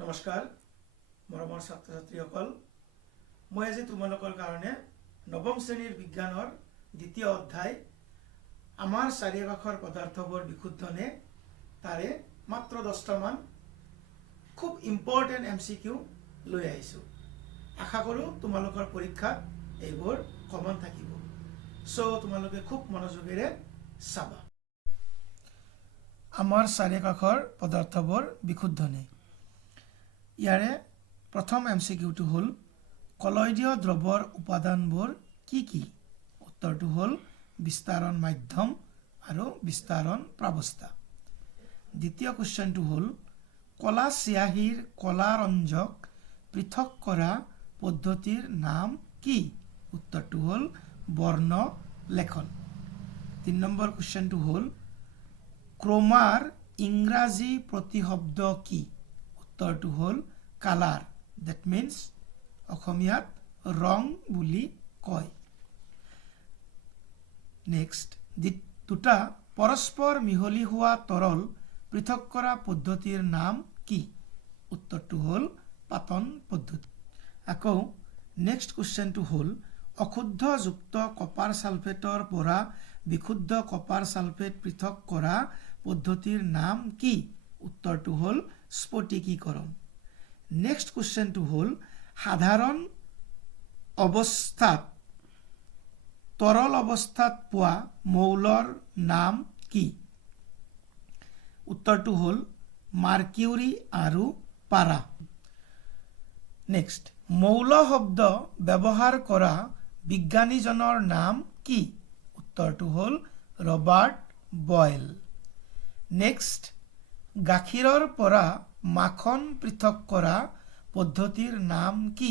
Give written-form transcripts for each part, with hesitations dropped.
নমস্কাৰ মৰমৰ ছাত্ৰ ছাত্ৰীসকল মই আজি তোমালোকৰ কাৰণে নৱম শ্ৰেণীৰ বিজ্ঞানৰ দ্বিতীয় অধ্যায় আমাৰ চাৰিওকাষৰ পদাৰ্থবোৰ বিশুদ্ধনে তাৰে মাত্ৰ 10টা মান খুব ইম্পৰ্টেন্ট এমসিকিউ লৈ আহিছো। আশা কৰো তোমালোকৰ পৰীক্ষাত এইবোৰ কমন থাকিব। সো তোমালোকে খুব মনোযোগেৰে চাবা। আমাৰ চাৰিওকাষৰ পদাৰ্থবোৰ বিশুদ্ধনে। ইয়াৰে প্ৰথম এমসিকিউটো হল কলয়দীয় দ্ৰৱৰ উপাদানবোৰ কি কি? উত্তৰটো হল বিস্তাৰণ মাধ্যম আৰু বিস্তাৰণ প্ৰাৱস্থা। দ্বিতীয় কোশ্চেনটো হল কলা চিয়াহীৰ কলা ৰঞ্জক পৃথক কৰা পদ্ধতিৰ নাম কি? উত্তৰটো হল বৰ্ণ লেখন। 3 নম্বৰ কোশ্চেনটো হল ক্ৰোমাৰ ইংৰাজী প্ৰতিশব্দ কি? উত্তৰটো হল কালাৰ। দ্যাট মিন্স অসমীয়াত ৰং বুলি কয়। নেক্সট দুটা পৰস্পৰ মিহলি হোৱা তৰল পৃথক কৰা পদ্ধতিৰ নাম কি? উত্তৰটো হল পাতন পদ্ধতি। আকৌ নেক্সট কোশ্চেনটো হল অশুদ্ধযুক্ত কপাৰ সালফেটৰ পৰা বিশুদ্ধ কপাৰ সালফেট পৃথক কৰা পদ্ধতিৰ নাম কি? উত্তৰটো হল স্ফটিকীকৰণ। নেক্সট কোশ্চেনটো হল সাধাৰণ অৱস্থাত তৰল অৱস্থাত পোৱা মৌলৰ নাম কি? উত্তৰটো হল মাৰ্কিউৰি আৰু পাৰা। নেক্সট মৌল শব্দ ব্যৱহাৰ কৰা বিজ্ঞানীজনৰ নাম কি? উত্তৰটো হল ৰবাৰ্ট বয়েল। নেক্সট গাখীৰৰ পৰা মাখন পৃথক কৰা পদ্ধতিৰ নাম কি?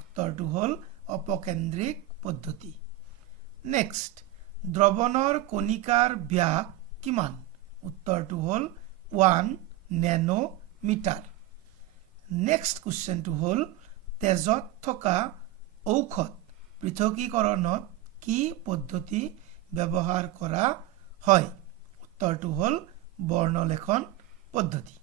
উত্তৰটো হল অপকেন্দ্ৰিক পদ্ধতি। নেক্সট দ্ৰৱণৰ কণিকাৰ ব্যাস কিমান? উত্তৰটো হল 1 নেনোমিটাৰ। নেক্সট কোশ্চেনটো হল তেজত থকা ঔষধ পৃথকীকৰণত কি পদ্ধতি ব্যৱহাৰ কৰা হয়? উত্তৰটো হল বৰ্ণলেখন পদ্ধতি।